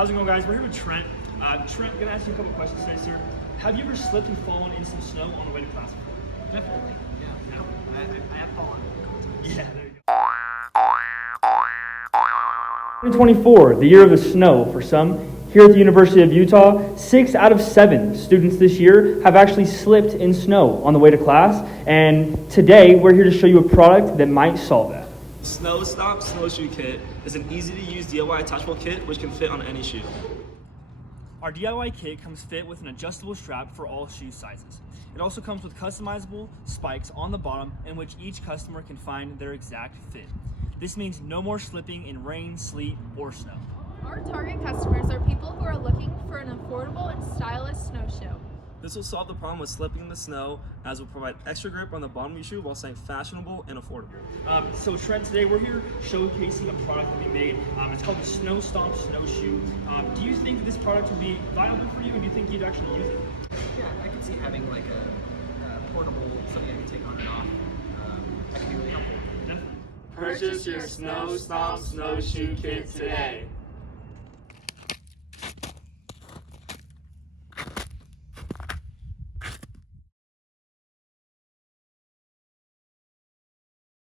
How's it going, guys? We're here with Trent. Trent, I'm gonna ask you a couple questions today, sir. Have you ever slipped and fallen in some snow on the way to class before? Definitely, yeah. I have fallen. Yeah, there you go. 2024, the year of the snow for some. Here at the University of Utah, 6 out of 7 students this year have actually slipped in snow on the way to class. And today, we're here to show you a product that might solve that. SnowStomp SnowShoe Kit is an easy-to-use DIY attachable kit which can fit on any shoe. Our DIY kit comes fit with an adjustable strap for all shoe sizes. It also comes with customizable spikes on the bottom in which each customer can find their exact fit. This means no more slipping in rain, sleet, or snow. Our target customers are people who are looking for an affordable and stylish snowshoe. This will solve the problem with slipping in the snow, as it will provide extra grip on the bottom of your shoe while staying fashionable and affordable. So Trent, today we're here showcasing a product that we made. It's called the SnowStomp SnowShoe. Do you think this product would be viable for you, and do you think you'd actually use it? Yeah, I could see having like a portable, something I can take on and off. That could be really helpful. Definitely. Purchase your SnowStomp SnowShoe Kit today.